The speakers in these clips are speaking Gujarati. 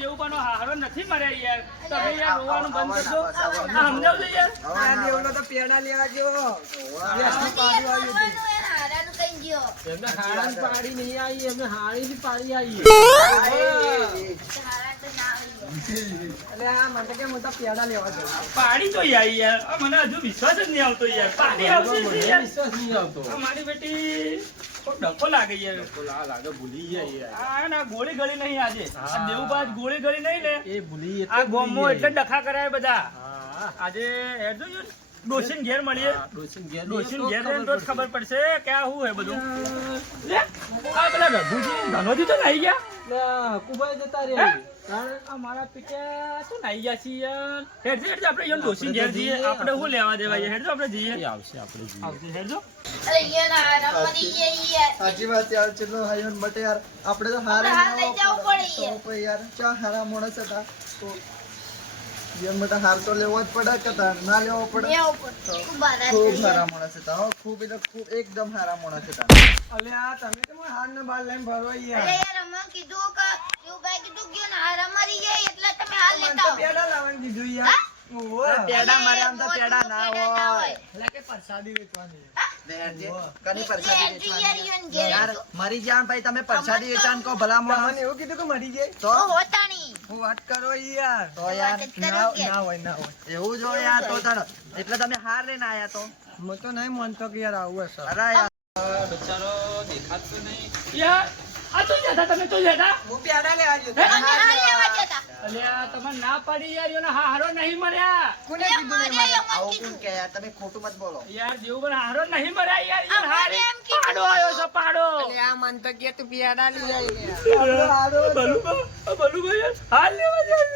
દેવુબાનો હારો નથી મર્યા યાર. તમે યાર રોવાનું બંધ કરજો. સમજાવજો યાર? આ દેવનો તો પેડા લેવા ગયો. વ્યસની પાડું આવ્યું હતું. હારાનું કઈ ગયો? પાડી નહીં આવી એમને હારીની પાડી આવી. આવી આ મને કે હું તો પેડા લેવા જાઉં પાડી તો યાર યાર. મને હજુ વિશ્વાસ જ નહીં આવતો યાર. પાડી આવશે જ વિશ્વાસ નહીં આવતો. મારી બેટી ડખો લાગે યાર તો લાગે ભૂલી જાય આ ના ગોળી ગળી નહીં આજે. આ હા. ગોળી ગળી નહીં ને. એ ભૂલી એટલે આ ગોમો એટલે ડખા કરાય બધા. આજે હેડજો ઘેર મળીએ. ઘેર તો ખબર પડશે. કે આ શું હે બધું. લે. આ પેલા રઘુજી ધનોજી તો નાઈ ગયા? કુબાઈ જતા રહ્યા કારણ પિતા શું નાઈ ગયા છીએ યાર? હેડજો હેડજો આપણે યાર ડોશીન ઘેર જઈએ. જઈએ. આપણે શું લેવા દેવા યાર હેડજો આપણે જઈએ. આવશે આપણે જઈએ. આવજો હેડજો અરે યાર હારા મરી યાર સાચી વાત યાર ચલો હાયો ને યાર આપણે તો હારે લઈ જવું પડે યાર. યાર ચા હારા માણસ હતા. તો જીવન માટે હાર તો લેવો જ પડે કે તાર ના લેવો પડે? લેવું. ખૂબ હારા મોણસ છે હતા. હો ખૂબ એટલે ખૂબ એકદમ હારા મોણસ હતા. અલે આ તમે તો હાર ને બાર લઈને ભરો અરે યાર યાર અમે કીધું કે શિવભાઈ કીધું કે ના હારા મરી જાય એટલે તમે હાલ લેતા આવો. પેડા લાવવાનું કીધું યાર. પેડા મારા આમ તો પેડા ના હોય. એટલે કે પ્રસાદી વેચવાની. લેરજે. કની એટલે પરસાદી વેચવાની? યાર ઈવન ઘેર યાર હતું. મરી જાન ભાઈ તમે પરસાદી વેચાણ કહો ભલા એવું કીધું કે મરી જાય? તો? હોતાણી. હું વાત કરો યાર. તો યાર ના હોય ના હોય. એવું જો યાર તો તાર એટલે તમે હાર લઈને આયા તો? હું તો નહીં માનતો કે યાર આવું હશે. અરે યાર. બચારો દેખાતો નહીં. યાર આ તો જતા તમે તો જતા હું પેડા લેવા ગયો અમે હાલ લેવા જતા. અલ્યા તમે ના પાડી યાર એનો હારો નહીં મળ્યા કોને કીધું નહીં મરે મને? આવું કોણ કે યાર તમે ખોટું મત બોલો યાર જેવું હારો નહીં મળ્યા યાર યાર હારી. પાડો આવ્યો છે પાડો અલે આ મન તો કે તું પેડા લઈ આવી યાર જાય હારો હતો. બલુબા જેટલે હાલ લેવા લાયા,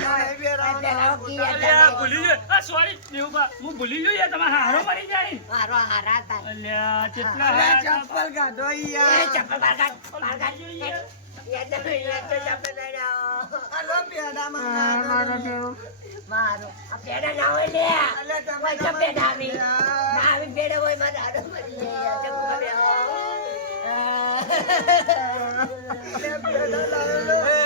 તો તો પેડા તો હાલ મારે મારે મારે ભૂલી ગયો યાર તો તો આ સોરી દેવુબા હું ભૂલી ગયો યાર તમારે હારો મરી જાય હારો હારા હતા. અલ્યા કેટલા અલે હારા હતા. ચપ્પલ કાઢો યાર ભૂલી ગયો યાર. અલે પેડામાં નાનો. મારો. આ પેડા ના હોય લે. અલે તમે તો તો પેડા આવી. ના આવી પેડા હોય મારા હારો મરી જાય. અલે પેડા લાવેલો.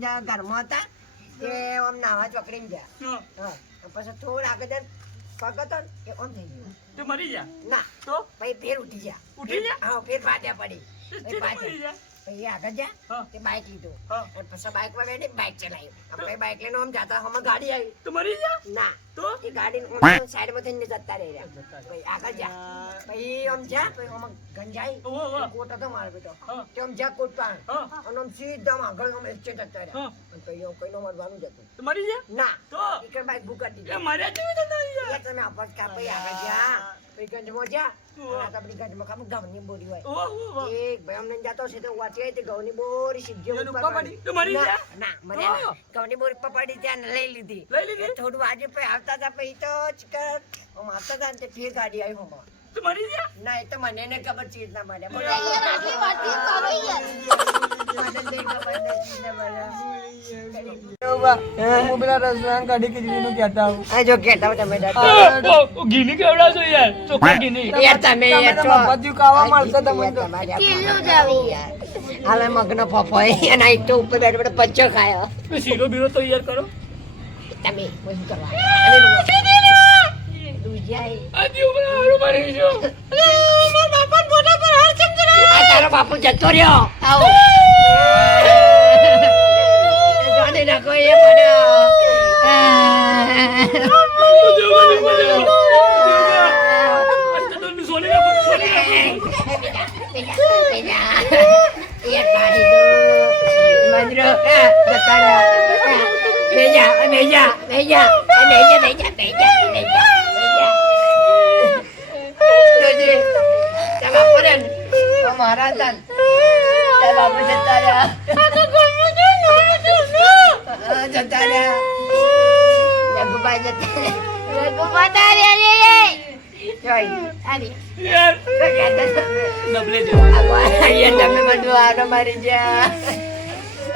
જ્યાં ઘરમાં હતા કે આમ નાવા ચોકડી ગયા. પછી થોડા આગળ પગ હતો ને, એ ઓમ થઈ ગયું. તે મરી જા. ના. તો? ભાઈ ફેર ઉઠી જા. ઉઠી જા? હા ફેર પાછા પડી. પાછા જા? આગળ જા. તે બાઇક લીધું. અને પછી બાઇકમાં બેઠી બાઇક ચલાવી. આપણે બાઇક લઈને આમ જતા હમણાં ગાડી આવી. તો મરી જા? ના. તો? એ ગાડી સાઈડમાં થઈને જતા રહી રહ્યા. પછી આગળ જા. પછી આમ જા. આમ ગંજાઈ. કોટ હતો મારો બેટો. તે આમ જા કોટ પાણ અને આમ સીધા આમ આગળ આમ એચે જતા રહ્યા. અને પછી આમ કોઈનો મરવાનું જ હતું. મરી જા? ના. તો? ઈકર બાઈક બુક કરી દીધી. મર્યા કેવી રીતે નહીં તમે કા આગળ જા. પછી ગંજમાં જા આપણી ગંજમાં કામ ઘઉંની બોરી હોય. એક ભાઈ અમને જતો છે તો વાંચી આવી તે ઘઉંની બોરી સીધી ઉપર ઉપર પડી. તો મરી ના, ના મને. ઘઉંની બોરી ઉપર ત્યાં લઈ લીધી લઈ લીધી? થોડું આજે પછી આવતા હતા પછી તો ચિકન આમ આવતા હતા તે ફેર ગાડી આવી હોમાં તો મરી જા ના એ તો મને ને ખબર ચીજ ના મને નહીં ખબર નથી ને મને. હું પેલા રસોડા કઢી ખીચડીનું કહેતા હું આ જો કહેતા તમે ઓ, ઓ, ઘીની યાર? ચોખ્ખા ઘીની. યાર તમે તમે યાર છો. મફતિયું ખાવા મળશે તમને. કિલ્લું જ યાર. હાલે મગનો ફફો એ તો ઉપર બેઠો બેઠો પચ્ચો ખાયો. તો શીરો બીરો તો યાર કરો. તમે બધું કરવા. બાપુ જતો રહ્યો. આવો. tidak kau ya pada. Beja, beja, beja, beja, beja, beja, beja. Loji, sama kalian, sama Rantan, sama Presentara.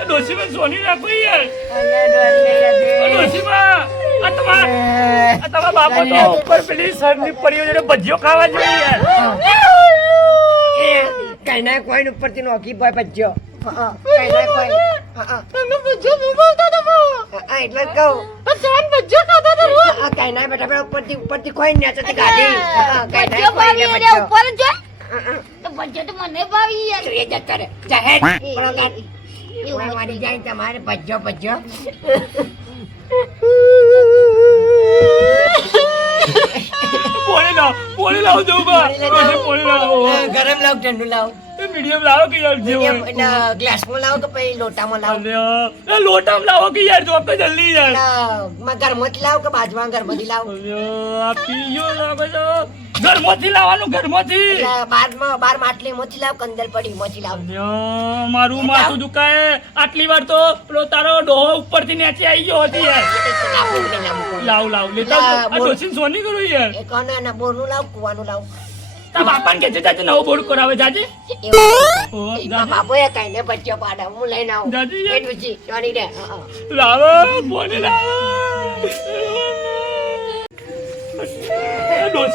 ડોશીમાં સોની રાખો યાર અહીંયા ડોલ લઈ આ જજે. ડોશીમાં તમારા બાપા તો ઉપર પેલી સરની પડીઓ ભજીયો ખાવા જોઈએ યાર એ કઈના કોઈ ઉપરથી નોકી બોય ભજ્યો કોઈ એટલે જ કહું બેટા બેટા ઉપરથી ઉપરથી કોઈ ને નીચેથી ગાડી. કોઈ ને. એ જતો. પણ મારી જાય તમારે ભજ્યો ભજ્યો પોણી લાવ પોણી લાવ બા. લાવો. ગરમ લાવ ઠંડુ લાવ. એ મીડિયમ લાવો કે યાર જેવું ગ્લાસમાં લાવ કે પછી લોટામાં લાવ? અલ્યા. એ લોટામાં લાવો કે યાર જો કે જલ્દી યાર. ના, ઘરમાંથી લાવ કે બાજુમાં ઘરમાંથી લાવ? આ પીયો લાગે છે. ઘરમાંથી લાવવાનું ઘરમાંથી. બારમાં બાર માટલી મોથી લાવ કંદર પડી મોથી લાવ? મારું માથું દુખાય. આટલી વાર તો પેલો તારો ડોહો ઉપરથી નીચે આવી ગયો હતી યાર. લાવ લાવ લેતા આ. સોની કરું યાર. કોને બોરનું લાવ કુવાનું લાવ. તારા બાપાને કે જાજે નવો બોર્ડ કરાવે જાજે. જાજે. બાપુએ કઈને બચ્ચો પાડે હું લઈને આવું. દાદી. એ ડૂચી, જોની રે. લાવો બોલે લાવો.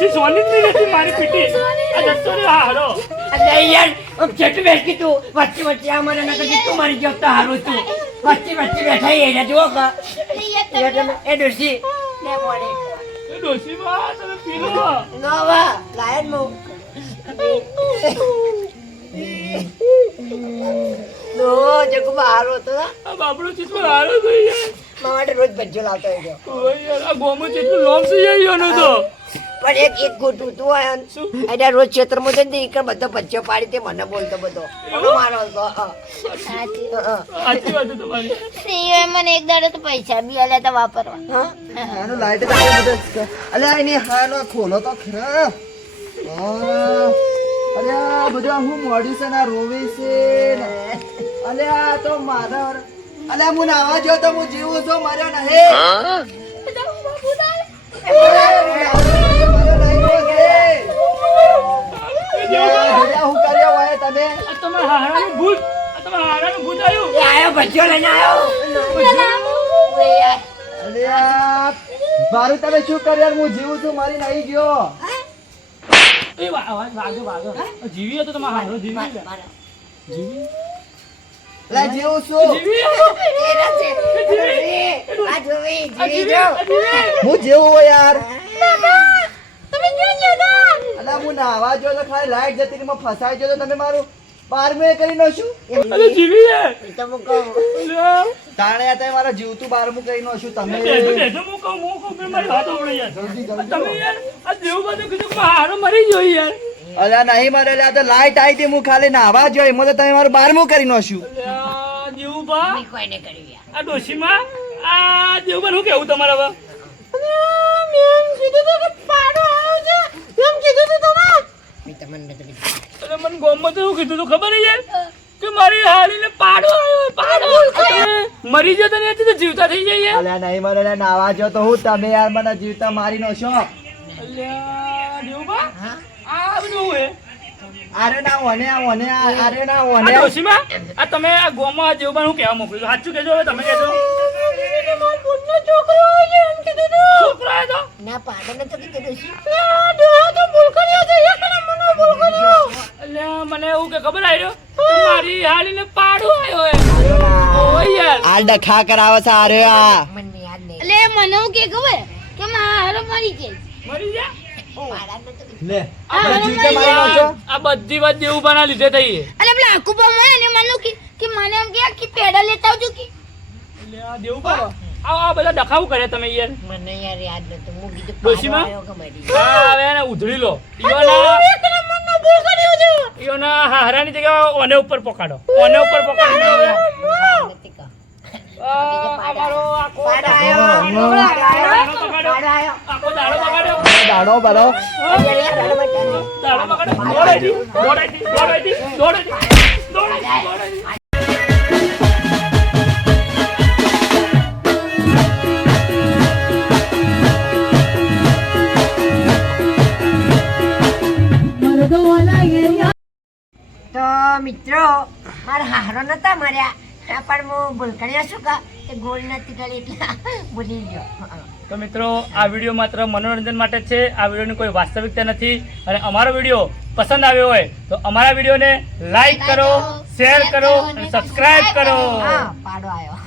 એ સોની જ નથી મારી પીટી આ જતો રહ્યો હારો. અરે યાર આમ જેટલું બેસી તું. વચ્ચે વચ્ચે આ મને નકર તું મારી ગયો તો હારું તું. વચ્ચે વચ્ચે બેઠા એ રહ્યા જુઓ કા એ તમે લે બોલે એ ડોશી તમે પી લો વા લાયન મો. બારો તો તો યાર તો પણ એક એક ગોટું તું. રોજ ક્ષેત્રમાં જઈને ઈકર બધો ભજ્જો પાડી તે મને બોલતો બધો મારો મને એક દાડો તો પૈસા બી આલ્યા તા વાપરવા હાનો ખોલો તો ખરા હા. આ બધું હું મોડી છે ને રોવે છે ને. આ તો મારા વર- હું નાવા જો તો હું જીવું છું માર્યો નહીં. હું? કર્યો હોય તમે તમે હારાનું ભૂત તમે હારાનું ભૂત આવ્યું આયો ભજ્જો લઈને આયો ઓય મારું તમે શું કર્યા? હું જીવું છું મારી નહીં ગયો. એ વા- અવાજ વાગ્યો વાગ્યો તમારે હારો જીવી મારા, મારા. જીવી? અલ્યા જીવું છું જીવી તેરા છે. અરે, આ જોવી, જીવી જો. હું જેવું હોય યાર. અલા હું નાવા જો તો ખાલી લાઈટ જતી ફસાઈ ગયો તમે મારું બારમું કરી નાખશું? અરે જીવી હે એ તો હું કહું. તાણે આ તમે મારા જીવતું બારમું કરી નાખશું તમે બેઠો બેઠો હું કહું હું કહું મારી વાત ઓળે યાર. જલ્દી તમે યાર આ દેવું બધું કીધું કે હારો મરી ગયો યાર. અરે નહીં મારે આ તો લાઈટ આવી હતી હું ખાલી નાવા જોઈ એમાં તો તમે મારું બારમું કરી નાખશું અલ્યા, દેવુભા મેં કોઈને કરી યાર. આ ડોશીમાં આ દેવુભા શું કેવું તમારા હવે મેં તમને એમ કીધું. અરે મને ગોમમાં તો એવું કીધું તું ખબર છે? યાર કે મારી હાલીને પાડો આવ્યો પાડો. તમે મરી ગયો ને તો જીવતા થઈ જાય અલ્યા નહીં મારે અલ્યા નાવા જો તો હું તમે યાર મને જીવતા મારી નાખશો અલ્યા દેવબા આ બધું હે અરે ના ઓને આ ઓને અરે ના ઓને. ડોશીમાં આ તમે આ ગોમાં આ દેવુભા હું કહેવા મોકલ્યું સાચું કહેજો હવે તમે કહેજો. છોકરો આવ્યો તો ના પાડે નતું કીધું ડોશી. અલ્યા મને એવું કે ખબર આવ્યો મારી હાલીને પાડો આવ્યો એ ઓય યાર. આ ડખા કરાવે છે અરે આ. મને યાદ નહીં. એટલે મને એવું કે ખબર? કે મારો મરી જાય મરી જા લે આ બધી આ બધી વાત લીધે થઈ એટલે આખું આકુબા મને મને કે કે મને એમ કે કે પેડા લેતા આવજો કે. આ આ બધા ડખાવું કરે તમે યાર. મને યાર યાદ નતું. હું કીધું ડોશીમાં? આવ્યો કે મરી આ હવે એને ઉધળી લો. ઈયોના હારાની જગ્યા ઓને ઉપર પકડો. ઓને ઉપર દાડો બરો દાડો દોડાઈથી, તો મિત્રો મારા હારો નતા માર્યા. પણ હું ભૂલકણ્યા શું કા કે ગોળ નથી કરી એટલે ભૂલી ગયો. તો મિત્રો આ વીડિયો માત્ર મનોરંજન માટે છે. આ વિડીયોની કોઈ વાસ્તવિકતા નથી. અને અમારો વીડિયો પસંદ આવ્યો હોય તો અમારા વિડીયોને લાઈક કરો શેર કરો અને સબસ્ક્રાઇબ કરો. હા પાડો આવ્યો